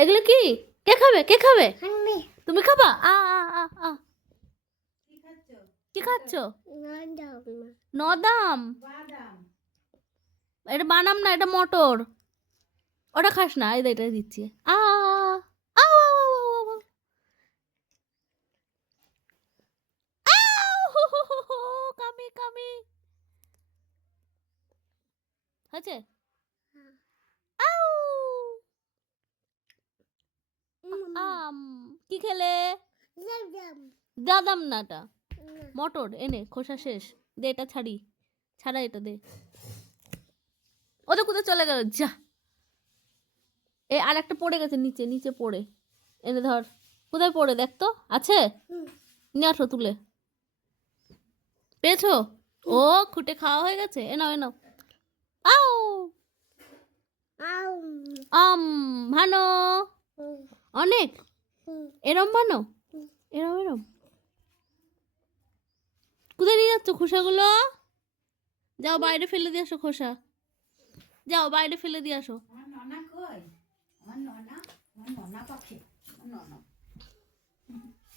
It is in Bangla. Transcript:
এগুলো কি? কে খাবে? কে খাবে? তুমি খাবা? আ আ আ আ কি খাচ্ছ? নদাম। এটা বানাম না, এটা মটর। ওটা খাস না, এই এটা দিচ্ছি। আ আউ আউ আউ আউ আউ। আউ হু হু হু হু, কামি কামি। হয়েছে? আউ আম। কি খেলে? দাদাম না এটা মটর। এনে খোসা শেষ, দে এটা ছাড়ি, ছাড়া এটা দে। ওদের কোথায় চলে গেল? যা, এ আর একটা পড়ে গেছে নিচে, নিচে পড়ে। এনে ধর, কোথায় পড়ে দেখ তো, আছে? নিয়ে আসো তুলে। পেয়েছো? ও খুঁটে খাওয়া হয়ে গেছে। এ নাও এ নাও। আউ আম। ভানো অনেক, এরম ভানো, এরম এরম। কোথায় নিয়ে যাচ্ছ খোসাগুলো? যাও বাইরে ফেলে দিয়ে আসো খোসা। যাও বাইরে ফেলে দিয়ে আসো। আমার ননা কই? আমার ননা পাখি, আমার ননা।